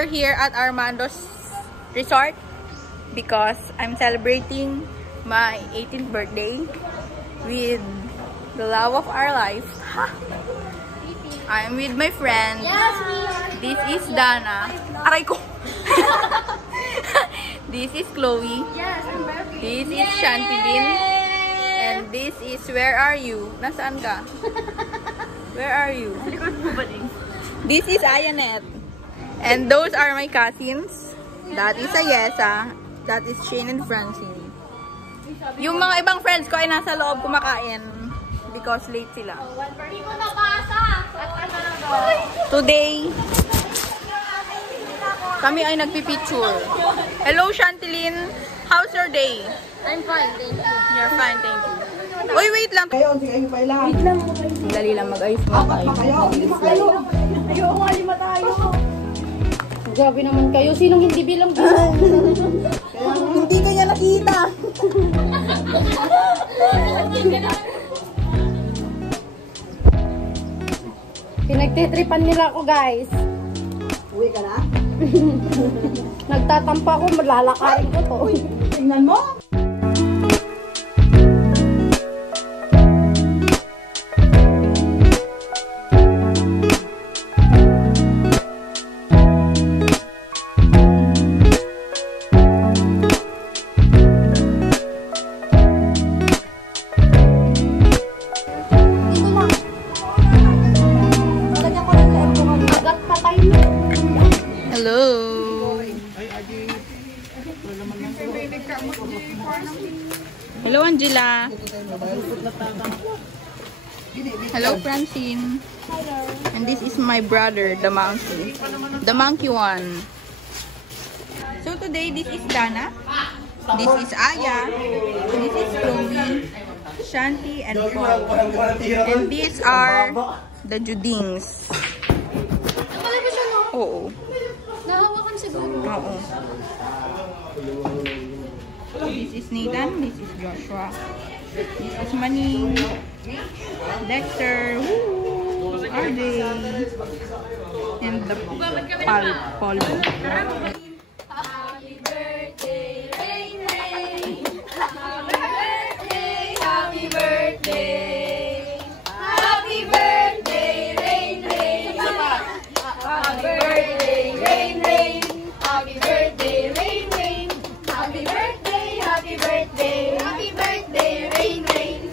we're here at Armando's resort because I'm celebrating my 18th birthday with the love of our life. I'm with my friend. Yes, we are. This is Dana. Aray ko! This is Chloe. Yes, I'm very. This is Chantilyn. And this is Where Are You? Nasaan ka? Where are you? This is Ayanet. And those are my cousins. That is Ayesa. That is Shane and Francine. Yung mga ibang friends ko ay nasa loob kumakain because late sila. Today, kami ay nagpipicture. Hello, Chantilyn. How's your day? I'm fine, thank you. You're fine, thank you. Uy, wait lang. Wait lang. Dali lang mag-ayos mo tayo. Ayoko nga, lima tayo. Grabe naman kayo. Sinong hindi bilang bilang? Hindi kanya nakita. Pinagtitripan nila ako, guys. Uwi ka na? Nagtatampa ako, malalakarin ko to. Uy, tingnan mo. Hello. Hello, Angela. Hello, Francine. And this is my brother, the monkey. The monkey one. So today, this is Dana. This is Aya. This is Chloe, Shanti, and Paul. And these are the Judings. Oo. Nahawakan siguro. Oo. This is Nathan. This is Joshua. This is Manning. Dexter. Woo! RJ. And the Polvo. Happy birthday, Rain Rain. Happy birthday, happy birthday. Happy birthday, Rain Rain. Happy birthday, Rain Rain. Happy birthday, Rain Rain. Happy birthday, happy birthday. Happy birthday, Rain Rain.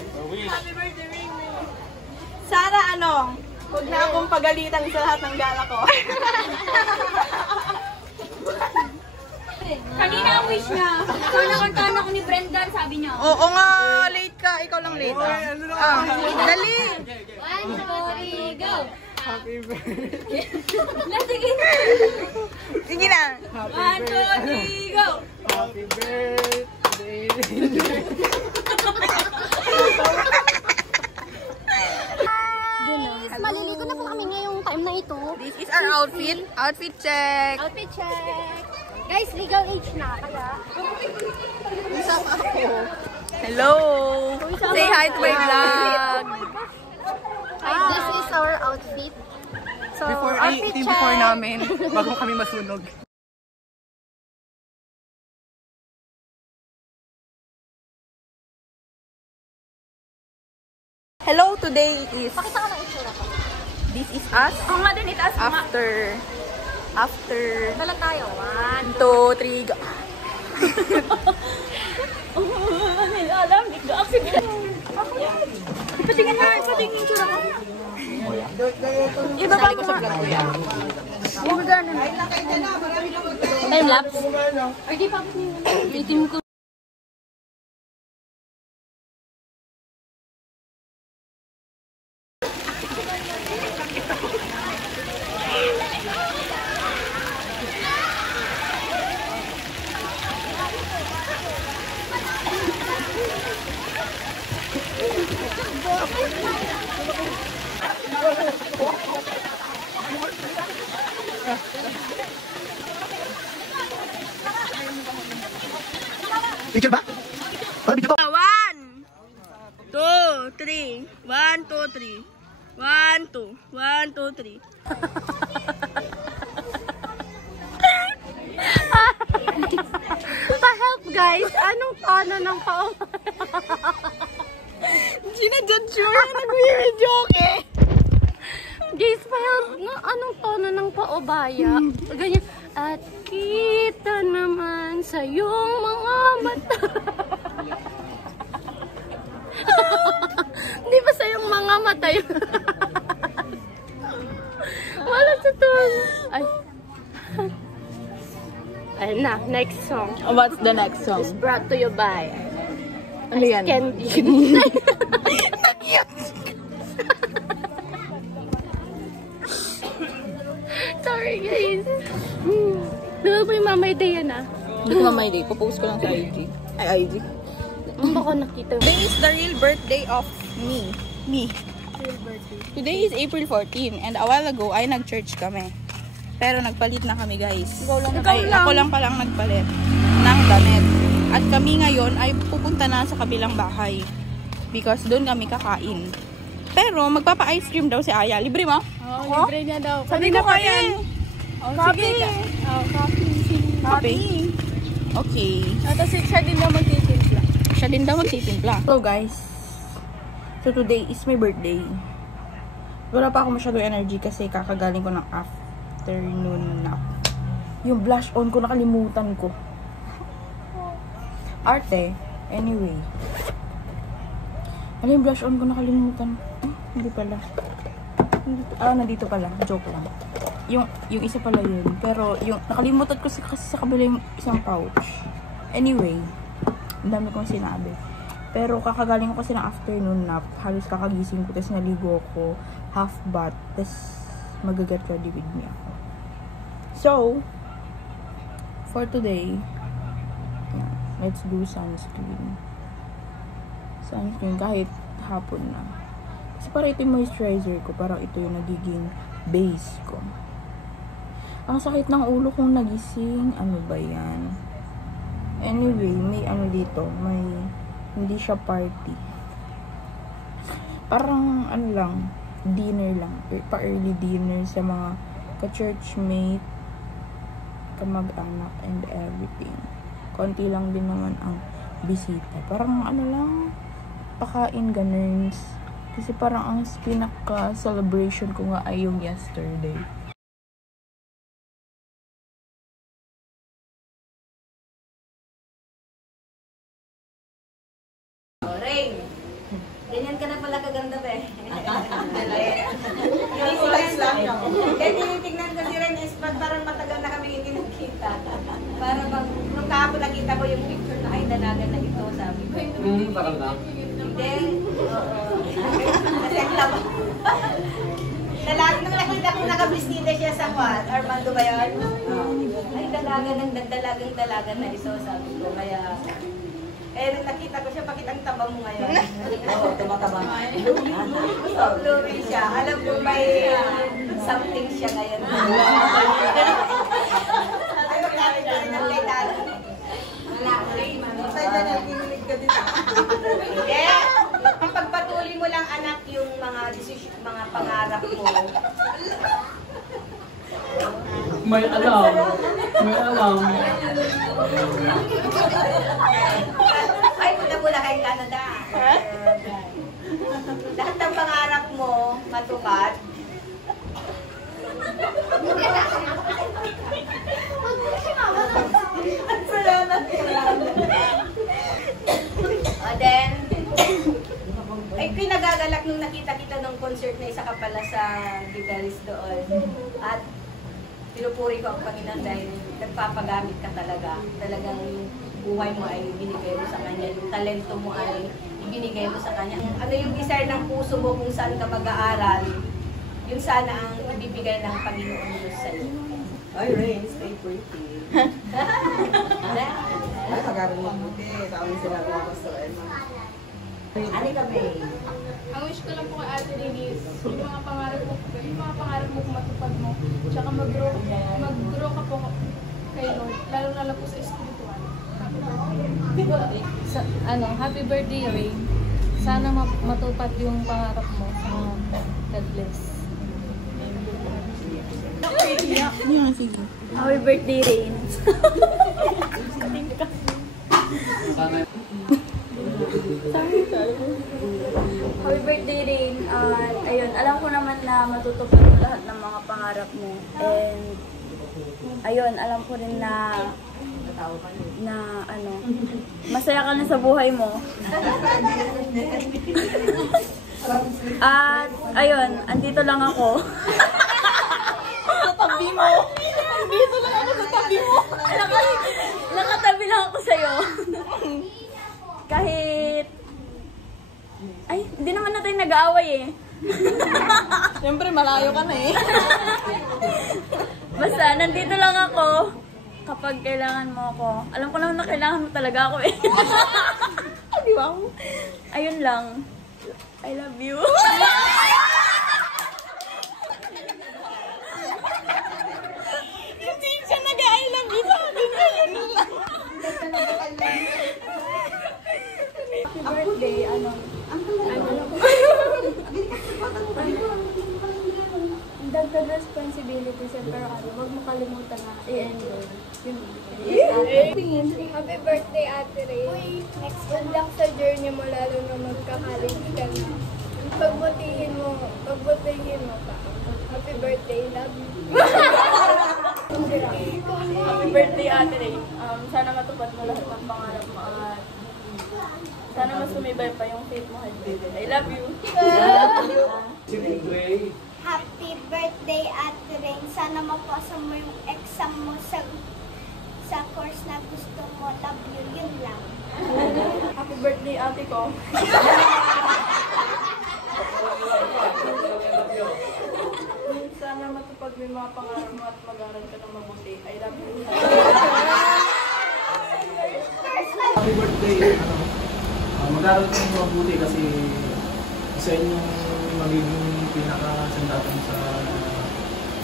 Happy birthday, Rain Rain. Sana huwag na akong pagalitan sa lahat ng gala ko. Kanina ang wish niya. So, nakantahan ako ni Brendan, sabi niya. Oo nga, late ka. Ikaw lang late. Dali! 1, 2, 3, go! Happy birthday. Sige. Sige na. 1, 2, 3, go! Happy birthday. Maliligo na po kami ngayong time na ito. This is our outfit. Outfit check. Outfit check. Guys, legal age na. Kaya, Isama ako. Hello! Say hi to my vlog. this is our outfit. So, outfit check. Before namin, bago kami masunog. Hello, today is... Pakita ka ng itsura ko. This is us. Ang nga din itaas mo. After... Bala tayo. 1, 2, 3, go. alam, hindi ka accident. Patingin na, patingin yung itsura ko. Ibaba ko sa vlog ko yan. Time lapse? Ay, di pa. Itim ko. Picture ba? Para video ba? 1, 2, 3. 1, 2, 3. 1, 2. 1, 2, 3. Pa-help guys, anong tono ng pao? Ginajudge mo yan, nag-video okay. Guys, pa-help nga, anong tono ng paobaya? Ganyan, at kita naman sa iyong mga mata. Hindi ba sa iyong mga mata yun? Wala sa tono. Ay. Ayun na, next song. What's the next song? It's brought to you by Ano yan? Candy. Sorry guys. Diba ba yung Mamay Day yan ah? Hindi ko mamay day. Popost ko lang sa IG. Ay, IG. Baka nakita mo. Today is the real birthday of me. Me. Real birthday. Today is April 14 and a while ago ay nag-church kami. Pero nagpalit na kami guys. Ako lang palang nagpalit ng damit. At kami ngayon ay pupunta na sa kabilang bahay. Because doon kami kakain. Pero magpapa-ice cream daw si Aya. Libre mo? Oo, libre niya daw. Sabi ko kaya. Oh, sige. Copy. Okay. Tapos siya din daw magtitimpla. Siya din daw magtitimpla. Hello guys. So today is my birthday. Wala pa ako masyadong energy kasi kakagaling ko ng afternoon nap. Yung blush on ko nakalimutan ko. Arte. Anyway. Ano yung blush on ko nakalimutan? Hindi pala. Nandito pala. Joke lang. Yung isa pala yun. Pero yung nakalimutan ko kasi sa kabila yung isang pouch. Anyway. Ang dami kong sinabi. Pero kakagaling ko kasi ng afternoon nap. Halos kakagising ko. Tapos naligo ko. Half bath. Tapos mag-get ready with me ako. So, for today, yeah, let's do sunscreen. Sunscreen kahit hapon na. Kasi para ito yung moisturizer ko. Parang ito yung nagiging base ko. Ang sakit ng ulo kong nagising. Ano ba yan? Anyway, may ano dito. May hindi siya party. Parang ano lang. Dinner lang. Pa-early dinner sa mga ka-churchmate, kamag-anak, and everything. Konti lang din naman ang bisita. Parang ano lang. Pakain ganun. Kasi parang ang pinaka-celebration ko nga ay yung yesterday. Rain, ganyan ka na pala kaganda ba eh. Kaya tinitignan ko si Rain is parang matagal na kami hindi nagkita. Para bang, nung kahapon nakita ko yung picture na ay dalagan na ito, sabi ko. Parang lang. Hindi, oo. Kasi ang labo. Nung nakita ko nakabisnita siya sa Juan, Armando ba yan? Ay dalagang na iso, sabi ko. Kaya, nung nakita ko siya, bakit ang taba mo ngayon? Oo, taba-taba. So, blooming siya. Alam ko may something siya ngayon. Ay, magkakit ko rin ang kay Dala. Wala, Rain. Sa'yo na nagkinig ka din. Yeah! Ang pagpatuloy mo lang, anak, yung mga decision, mga pangarap mo. May alam. May alam. Ay, mula kay Canada. Lahat ng pangarap mo, matupad. Then, ay pinagagalak nung nakita kita nung concert na isa ka pala sa guitarist doon. At pinupuri ko ang Panginoon dahil nagpapagamit ka talaga. Talagang yung buhay mo ay binigay mo sa Kanya. Yung talento mo ay ibinigay mo sa Kanya. Ano yung desire ng puso mo kung saan ka mag-aaral, yun sana ang ibibigay ng Panginoon Diyos sa iyo. Ay, Rain, stay pretty. Ay, pag-aaral mo buti. Sa amin sila mga gusto. Ano kami? Ang wish ko lang po kay Ate Denise, yung mga pangarap mo kung matupad mo, tsaka mag-grow ka po kay Lord, lalo po sa spiritual. Happy birthday, Ray. Sana matupad yung pangarap mo. God bless. Yeah, sige. Happy birthday, Rain. Happy birthday, Rain. Ayun, alam ko naman na matutupad mo lahat ng mga pangarap mo. And, ayun, alam ko rin na masaya ka na sa buhay mo. At, ayun, andito lang ako. Tabi mo! Dito lang ako sa tabi mo! Nakatabi lang ako sa'yo. Kahit, ay, hindi naman na tayo nag-aaway eh. Siyempre, malayo ka na eh. Basta, nandito lang ako kapag kailangan mo ako. Alam ko naman na kailangan mo talaga ako eh. Di ba? Ayun lang. I love you. Hindi siya nag-I love you sa akin. Ayun lang. Happy birthday, dagdag responsibility sa pero huwag mo kalimutan na i-enjoy. Happy birthday, Ate Ray. Good luck sa journey mo, lalo na magka-college ka na. Pagbutihin mo pa. Happy birthday, love you. Happy birthday, Ate Ray. Sana matupad mo lahat ng pangarap mo at sana mas sumibay pa yung faith mo. I love you. Happy birthday, Ate Rain. Sana mapasa mo yung exam mo sa course na gusto mo. Love you, yun lang. Happy birthday, ate ko. Sana matupad mo yung mga pangarap mo at mag-aral ka ng mabuti. I love you. Happy birthday. Mag-aral ka ng mabuti kasi isa yun yung magiging pinakasandatan sa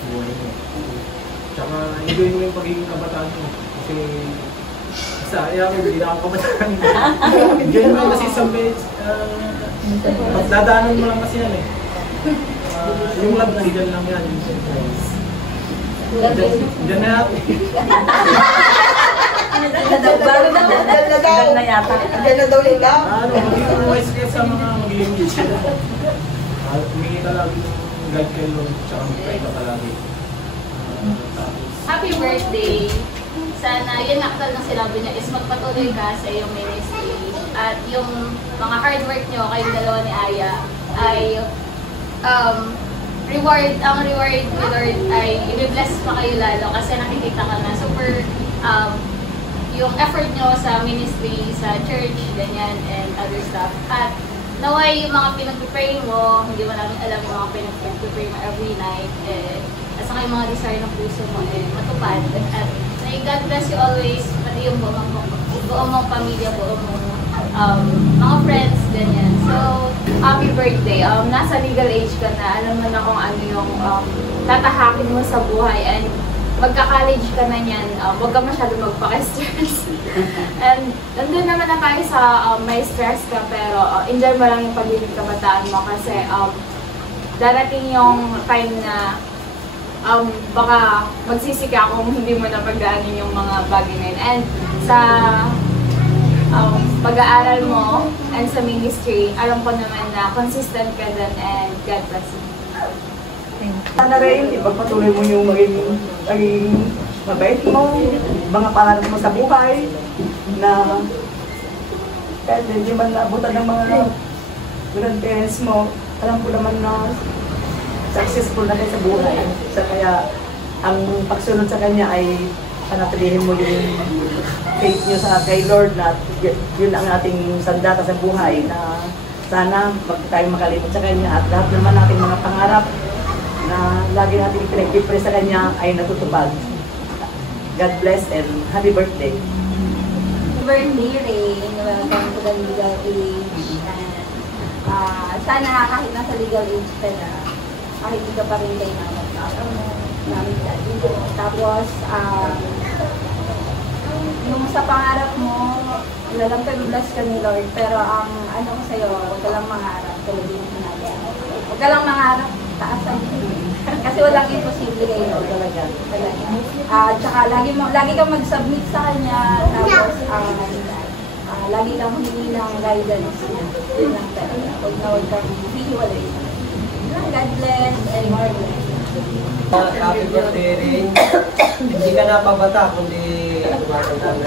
buhay mo. Tsaka enjoy mo yung pagiging kabataan mo. Kasi hindi na ako kabataan. Enjoy mo kasi sa pagdadaanan mo lang kasi yan eh. Yung love na diyan lang yan. Diyan na natin. Diyan na daw yung love. Magiging wise ka sa mga magiging decision mo. Humingi ka lagi ng guide kay Lord, tsaka mag-pray ka palagi. Happy birthday! Sana, yun nga katulad ng sinabi niya, is magpatuloy ka sa iyong ministry. At yung mga hard work nyo, kayong dalawa ni Aya, ay ang reward ni Lord ay i-bless pa kayo lalo kasi nakikita ka na super yung effort nyo sa ministry, sa church, ganyan, and other stuff. At naway yung mga pinag-pray mo, hindi mo namin alam yung mga pinag-pray mo every night, at saka yung mga desire ng puso mo, matupad. At may God bless you always, pati yung buong mong pamilya, buong mong mga friends, ganyan. So, happy birthday. Nasa legal age ka na, alam mo na kung ano yung tatahakin mo sa buhay, and magka-college ka na yan, huwag ka masyado magpa-stress. And nandun naman na tayo sa may stress ka, pero enjoy mo lang yung pagiging kabataan mo kasi darating yung time na baka magsisi ka kung hindi mo na pagdaanin yung mga bagay na yun. And sa pag-aaral mo and sa ministry, alam ko naman na consistent ka dun, and God bless you. Sana rin, ipagpatuloy mo yung maging mabait mo, mga pangarap mo sa buhay, na kahit hindi man naabutan ng mga grandparents mo, alam ko naman na successful na kayo sa buhay. Kaya ang pagsunod sa kanya ay panatilihin mo yung faith nyo sa kay Lord, na yun ang ating sandata sa buhay, na sana wag tayong makalimot sa kanya at lahat naman nating mga pangarap na lagi natin pinag-pray sa kanya ay natutupad. God bless and happy birthday. Happy birthday, Rain. Welcome to the legal age. Sana kahit nasa legal age ka na, kahit hindi ka pa rin kayo namin dito. Tapos, yung sa pangarap mo, lalang pag-bless ka ni Lord, pero ang ano ko sa'yo, huwag ka lang mangarap. Tulad yung sinabi. Huwag ka lang mangarap. taasan mo. Kasi walang imposible kayo talaga. Tsaka lagi kang mag-submit sa kanya, tapos lagi kang humingi ng guidance. Yun lang talaga. Huwag kang hihiwalay. God bless and more bless. Happy birthday rin. Hindi ka na pabata, kundi tumatanda na.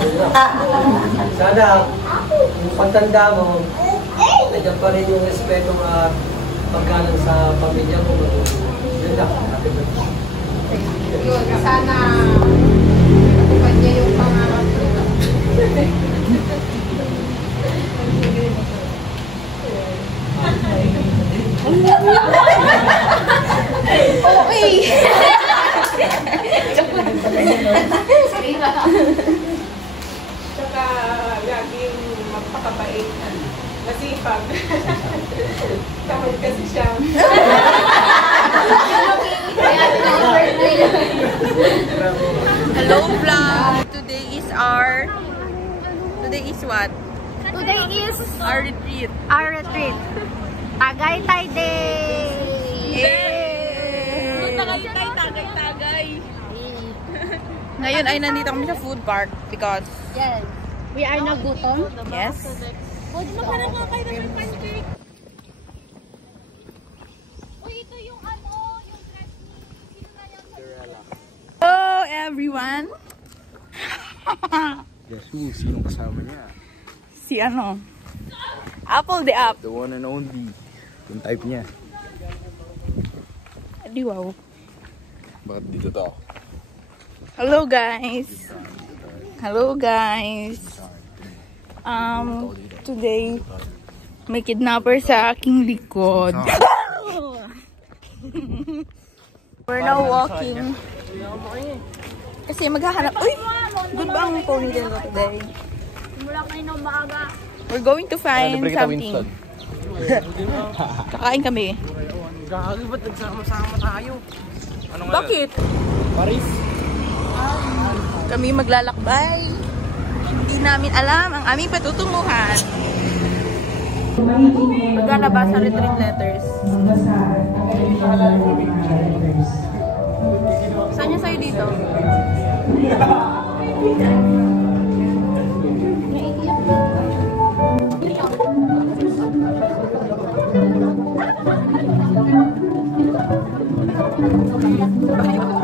Sana, yung pagtanda mo, nandiyan pa rin yung respeto at paggalang sa pamilya mo. Yun lang, happy birthday. Yun, sana matupad niya yung pangarap nila. Okay. Tsaka laging magpakabait. Masipag. Tamad kasi siya. Hello vlog. Today is what? Today is Our retreat. our retreat. Tagaytay Day! Yay! Tagay. Ngayon ay nandito kami sa food park because Yes. We are nagutom. yes. Food park. Hello everyone. Guess who? Sinong kasama niya? Si ano? Apple the app. The one and only. Yung type niya. Di wow. Bakit dito to? Hello guys. Today may kidnapper sa aking likod. We're now walking. Kasi maghahanap. Uy! Good ba ang ponytail ko today? We're going to find something. Kakain kami. Gagi, ba't nagsama-sama tayo? Ano nga? Bakit? Paris? Kami maglalakbay. Hindi namin alam ang aming patutunguhan. Maglalabas sa retreat letters. Saan niya sa'yo dito? Bye.